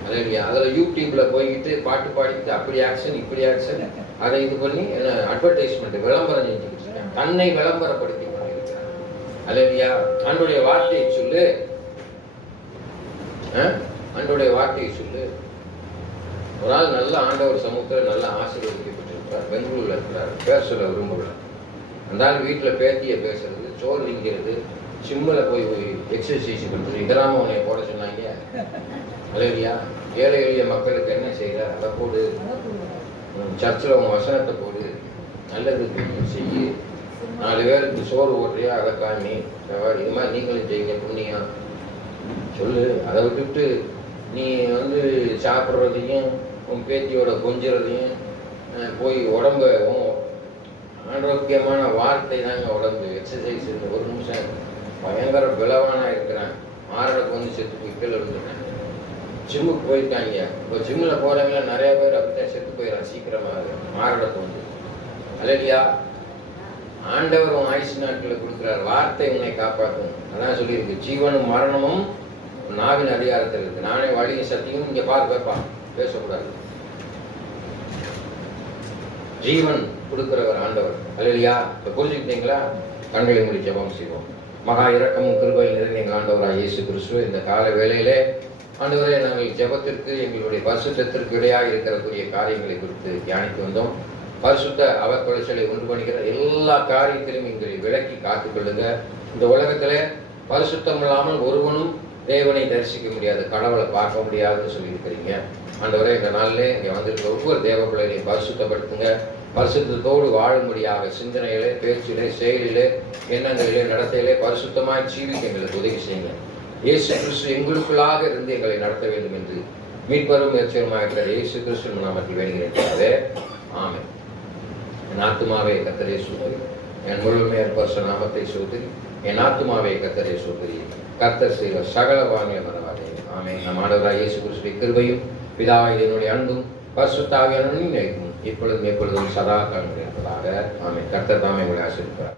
அல்லேலூயா, அதில் யூடியூப்ல போய்கிட்டு பாட்டு பாடிக்கிட்டு அப்படி ஆக்ஷன் இப்படி ஆக்ஷன் அதை இது பண்ணி என்ன அட்வர்டைஸ்மெண்ட் விளம்பரம் செஞ்சுக்கிட்டு இருக்கேன். தன்னை விளம்பரப்படுத்தி கொண்டிருக்கிறான். அல்லேலூயா. ஆண்டவருடைய வார்த்தையை சொல்லு, ஆண்டவருடைய வார்த்தையை சொல்லு. ஒரு நாள் நல்ல ஆண்டவர் சமூகத்தில் நல்ல ஆசீர்வதிக்கப்பட்டிருக்கிறார். பெங்களூர்ல இருக்கிறார். பேச சொல்ல விரும்புகிறார். அந்த ஆள் வீட்டில் பேத்தியை பேசுறது, சோறு திங்கிறது, சிம்மில் போய் எக்ஸசைஸ் பண்ணுறது, இதெல்லாம் உன்னை போட சொன்னாங்க. அல்லேலூயா. ஏழை எளிய மக்களுக்கு என்ன செய்யற? அதை போடு. சர்ச்சில் உன் வசனத்தை போடு. நல்லது செய்யு. 4 பேருக்கு சோறு ஓட்டுறியா? அதை காமி. இது மாதிரி நீங்களும் செய்யுங்க, புண்ணியம் சொல்லு. அதை விட்டுவிட்டு நீ சாப்பிட்றதையும் உன் பேத்தியோட கொஞ்சறதையும் போய் உடம்ப ஆரோக்கியமான வார்த்தை தாங்க உடம்பு. எக்ஸசைஸ் 1 நிமிஷம் பயங்கர பலவானா இருக்கிறேன். மாரடைப்பு செத்து போய் கீழே விழுந்துட்டேன். ஜிம்முக்கு போயிருக்காங்க. இப்போ ஜிம்மில் போகிறவங்க நிறைய பேர் அப்படித்தான் செத்து போயிடறான் சீக்கிரமாக. மாரடைப்பு அல்லேலூயா. ஆண்டவர் உன் ஆயுசு நாட்களில் கொடுக்குறார். வார்த்தை உன்னை காப்பாற்றும். அதான் சொல்லியிருக்கு, ஜீவனும் மரணமும் நாவின் அதிகாரத்தில் இருக்கு. நானே வழியும் சத்தியும். இங்கே பார்ப்பான், பேசக்கூடாது. ஜீவன் கொடுக்கிறவர் ஆண்டவர். அல்லேலூயா. இப்போ புரிஞ்சுக்கிட்டீங்களா? கண்களை மூடி ஜெபம் செய்வோம். மகா இரக்கமும் கிருபையும் நிறைந்த எங்கள் ஆண்டவராக இயேசு கிறிஸ்துவே, இந்த கால வேளையிலே ஆண்டவரே, நாங்கள் ஜெபத்திற்கு எங்களுடைய பரிசுத்தத்திற்கு இடையாக இருக்கக்கூடிய காரியங்களை குறித்து தியானித்து வந்தோம். பரிசுத்த அவர் கொலைச்சலை உண்டு பண்ணுகிற எல்லா காரியத்திலும் எங்களை விலக்கி காத்துக்கொள்ளுங்க. இந்த உலகத்திலே பரிசுத்தம் இல்லாமல் ஒருவனும் தேவனை தரிசிக்க முடியாது, கடவுளை பார்க்க முடியாதுன்னு சொல்லியிருக்கிறீங்க. ஆண்டவரே, இந்த நாளிலே இங்கே வந்திருக்கிற ஒவ்வொரு தேவ பிள்ளைகளையும் பரிசுத்தப்படுத்துங்க. பரிசுத்தத்தோடு வாழும்படியாக சிந்தனையிலே, பேச்சிலே, செயலிலே, எண்ணங்களிலே, நடத்தையிலே பரிசுத்தமாய் ஜீவிக்க எங்களுக்கு உதவி செய்யுங்க. இயேசு கிறிஸ்து எங்களுக்குள்ளாக இருந்து எங்களை நடத்த வேண்டும் என்று மீட்பரும் முயற்சியுமாக இருக்கிற இயேசு கிறிஸ்து நாமத்தில் வேண்டுகிறேன். ஆமென். என் ஆத்துமாவே கர்த்தரை சோதரி, என் முழுமையான பரிசுத்த நாமத்தை சோதரி, என் ஆத்துமாவே கர்த்தரை சோதரி, கர்த்தர் செய்த சகல வாங்கிய மனவாதே. ஆமென். நம் ஆண்டவராகிய இயேசு கிறிஸ்துவின் கிருபையும் பிதாவாகிய என்னுடைய அன்பும் பரிசுத்த ஆவியானவரின் நினைவும் இப்பொழுதும் எப்பொழுதும் சதா காலம் இருப்பதாக. ஆமென். கர்த்தர் தாமே உங்களை ஆசீர்வதிப்பார்.